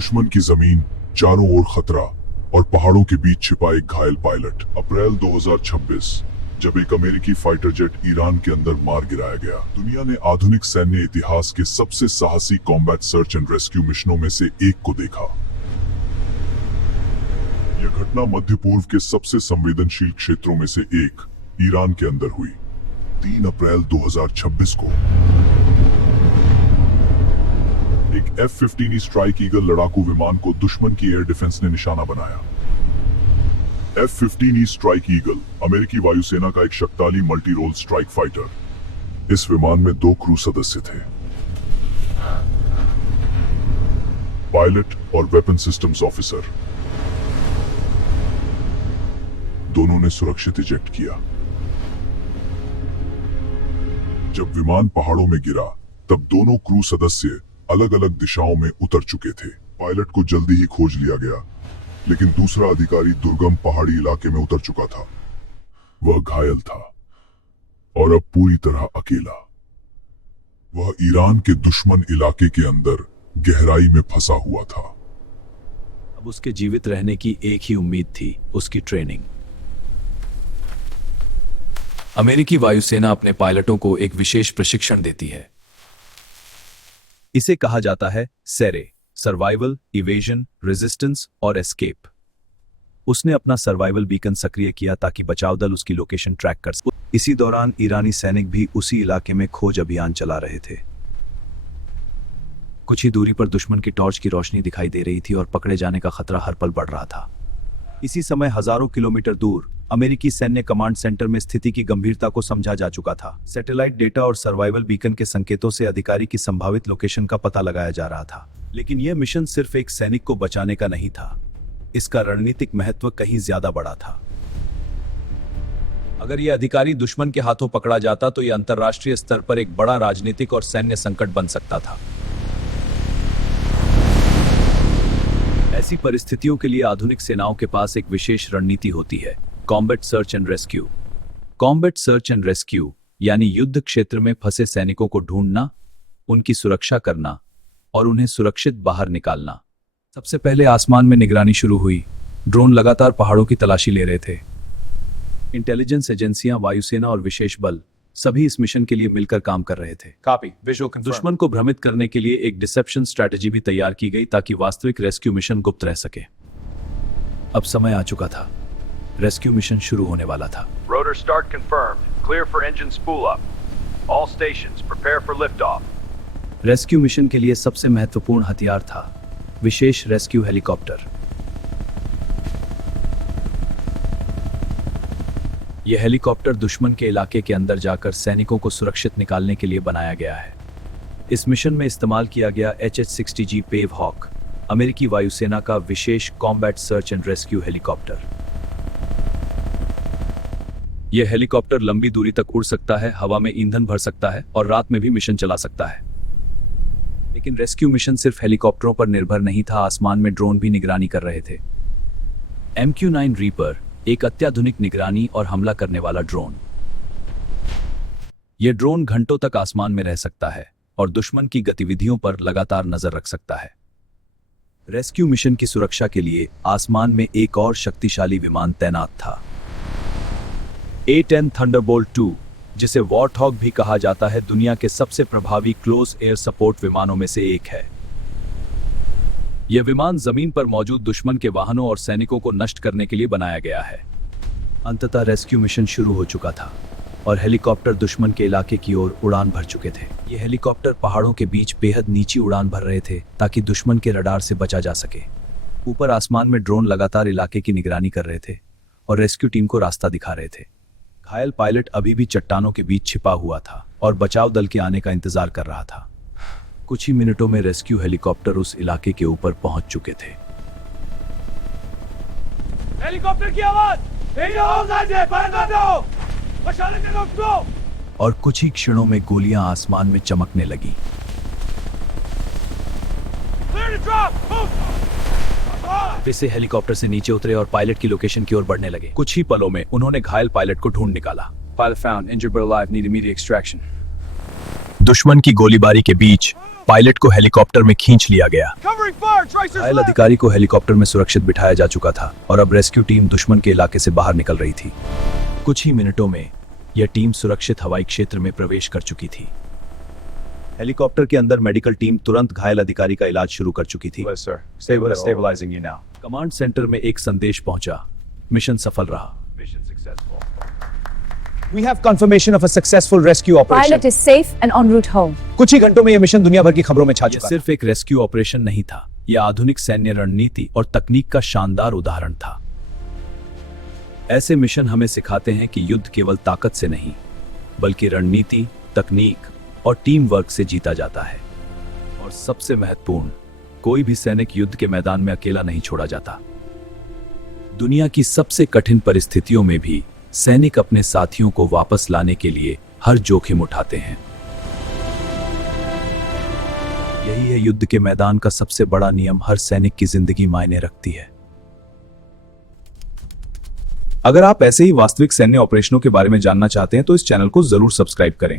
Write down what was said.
दुश्मन की जमीन, चारों ओर खतरा और पहाड़ों के बीच छिपा एक घायल पायलट। अप्रैल 2026 जब एक अमेरिकी फाइटर जेट ईरान के अंदर मार गिराया गया। दुनिया ने आधुनिक सैन्य इतिहास के सबसे साहसी कॉम्बैट सर्च एंड रेस्क्यू मिशनों में से एक को देखा। यह घटना मध्य पूर्व के सबसे संवेदनशील क्षेत्रों में से एक ईरान के अंदर हुई। 3 अप्रैल 2026 को एक F-15E स्ट्राइक ईगल लड़ाकू विमान को दुश्मन की एयर डिफेंस ने निशाना बनाया। F-15E स्ट्राइक ईगल अमेरिकी वायुसेना का एक शक्तिशाली मल्टी रोल स्ट्राइक फाइटर। इस विमान में 2 क्रू सदस्य थे, पायलट और वेपन सिस्टम्स ऑफिसर। दोनों ने सुरक्षित इजेक्ट किया। जब विमान पहाड़ों में गिरा तब दोनों क्रू सदस्य अलग अलग दिशाओं में उतर चुके थे। पायलट को जल्दी ही खोज लिया गया, लेकिन दूसरा अधिकारी दुर्गम पहाड़ी इलाके में उतर चुका था। वह घायल था और अब पूरी तरह अकेला। वह ईरान के दुश्मन इलाके के अंदर गहराई में फंसा हुआ था। अब उसके जीवित रहने की एक ही उम्मीद थी, उसकी ट्रेनिंग। अमेरिकी वायुसेना अपने पायलटों को एक विशेष प्रशिक्षण देती है। इसे कहा जाता है सेरे, सर्वाइवल, इवेजन, रेजिस्टेंस और एस्केप। उसने अपना सर्वाइवल बीकन सक्रिय किया ताकि बचाव दल उसकी लोकेशन ट्रैक कर सके। इसी दौरान ईरानी सैनिक भी उसी इलाके में खोज अभियान चला रहे थे। कुछ ही दूरी पर दुश्मन की टॉर्च की रोशनी दिखाई दे रही थी और पकड़े जाने का खतरा हर पल बढ़ रहा था। इसी समय हजारों किलोमीटर दूर अमेरिकी सैन्य कमांड सेंटर में स्थिति की गंभीरता को समझा जा चुका था। सैटेलाइट डेटा और सर्वाइवल बीकन के संकेतों से अधिकारी की संभावित लोकेशन का पता लगाया जा रहा था। लेकिन यह मिशन सिर्फ एक सैनिक को बचाने का नहीं था, इसका रणनीतिक महत्व कहीं ज्यादा बड़ा था। अगर यह अधिकारी दुश्मन के हाथों पकड़ा जाता तो यह अंतरराष्ट्रीय स्तर पर एक बड़ा राजनीतिक और सैन्य संकट बन सकता था। ऐसी परिस्थितियों के लिए आधुनिक सेनाओं के पास एक विशेष रणनीति होती है, combat search and rescue. Combat search and rescue यानी युद्ध क्षेत्र में फंसे सैनिकों को ढूंढना, उनकी सुरक्षा करना और उन्हें सुरक्षित बाहर निकालना। सबसे पहले आसमान में निगरानी शुरू हुई। ड्रोन लगातार पहाड़ों की तलाशी ले रहे थे। इंटेलिजेंस एजेंसियां, वायुसेना और विशेष बल सभी इस मिशन के लिए मिलकर काम कर रहे थे। दुश्मन को भ्रमित करने के लिए एक डिसेप्शन स्ट्रैटेजी भी तैयार की गई ताकि वास्तविक रेस्क्यू मिशन गुप्त रह सके। अब समय आ चुका था, रेस्क्यू मिशन शुरू होने वाला था। Rotor start confirmed. Clear for engine spool up. All stations prepare for liftoff. Rescue mission के लिए सबसे महत्वपूर्ण हथियार था विशेष रेस्क्यू हेलीकॉप्टर। यह हेलीकॉप्टर दुश्मन के इलाके के अंदर जाकर सैनिकों को सुरक्षित निकालने के लिए बनाया गया है। इस मिशन में इस्तेमाल किया गया HH-60G पेव हॉक, अमेरिकी वायुसेना का विशेष combat search and rescue helicopter. यह हेलीकॉप्टर लंबी दूरी तक उड़ सकता है, हवा में ईंधन भर सकता है और रात में भी मिशन चला सकता है। लेकिन रेस्क्यू मिशन सिर्फ हेलीकॉप्टरों पर निर्भर नहीं था, आसमान में ड्रोन भी निगरानी कर रहे थे। MQ-9 रीपर एक अत्याधुनिक निगरानी और हमला करने वाला ड्रोन। यह ड्रोन घंटों तक आसमान में रह सकता है और दुश्मन की गतिविधियों पर लगातार नजर रख सकता है। रेस्क्यू मिशन की सुरक्षा के लिए आसमान में एक और शक्तिशाली विमान तैनात था, A-10 थंडरबोल्ट 2, जिसे वॉरथॉग भी कहा जाता है, दुनिया के सबसे प्रभावी क्लोज एयर सपोर्ट विमानों में से एक है। यह विमान जमीन पर मौजूद दुश्मन के वाहनों और सैनिकों को नष्ट करने के लिए बनाया गया है। अंततः रेस्क्यू मिशन शुरू हो चुका था और हेलीकॉप्टर दुश्मन के इलाके की ओर उड़ान भर चुके थे। ये हेलीकॉप्टर पहाड़ों के बीच बेहद नीची उड़ान भर रहे थे ताकि दुश्मन के रडार से बचा जा सके। ऊपर आसमान में ड्रोन लगातार इलाके की निगरानी कर रहे थे और रेस्क्यू टीम को रास्ता दिखा रहे थे। घायल पायलट अभी भी चट्टानों के बीच छिपा हुआ था और बचाव दल के आने का इंतजार कर रहा था। कुछ ही मिनटों में रेस्क्यू हेलीकॉप्टर उस इलाके के ऊपर पहुंच चुके थे। हेलीकॉप्टर की आवाज! और कुछ ही क्षणों में गोलियां आसमान में चमकने लगी। फिर से हेलीकॉप्टर से नीचे उतरे और पायलट की लोकेशन की ओर बढ़ने लगे। कुछ ही पलों में उन्होंने घायल पायलट को ढूंढ निकाला। Pilot found, injured but alive, need immediate extraction. दुश्मन की गोलीबारी के बीच पायलट को हेलीकॉप्टर में खींच लिया गया। Covering fire, tracers घायल left. अधिकारी को हेलीकॉप्टर में सुरक्षित बिठाया जा चुका था और अब रेस्क्यू टीम दुश्मन के इलाके से बाहर निकल रही थी। कुछ ही मिनटों में यह टीम सुरक्षित हवाई क्षेत्र में प्रवेश कर चुकी थी। हेलीकॉप्टर के अंदर मेडिकल टीम तुरंत घायल अधिकारी का इलाज शुरू कर चुकी थी। Yes, sir. Stabilizing you now. Command centre में एक संदेश पहुंचा, मिशन सफल रहा। Mission successful. We have confirmation of a successful rescue operation. Pilot is safe and en route home. कुछ ही घंटों में यह मिशन दुनिया भर की खबरों में छा यह चुका है। सिर्फ एक रेस्क्यू ऑपरेशन नहीं था, यह आधुनिक सैन्य रणनीति और तकनीक का शानदार उदाहरण था। ऐसे मिशन हमें सिखाते हैं कि युद्ध केवल ताकत से नहीं, बल्कि रणनीति, तकनीक और टीम वर्क से जीता जाता है। और सबसे महत्वपूर्ण, कोई भी सैनिक युद्ध के मैदान में अकेला नहीं छोड़ा जाता। दुनिया की सबसे कठिन परिस्थितियों में भी सैनिक अपने साथियों को वापस लाने के लिए हर जोखिम उठाते हैं। यही है युद्ध के मैदान का सबसे बड़ा नियम, हर सैनिक की जिंदगी मायने रखती है। अगर आप ऐसे ही वास्तविक सैन्य ऑपरेशनों के बारे में जानना चाहते हैं तो इस चैनल को जरूर सब्सक्राइब करें।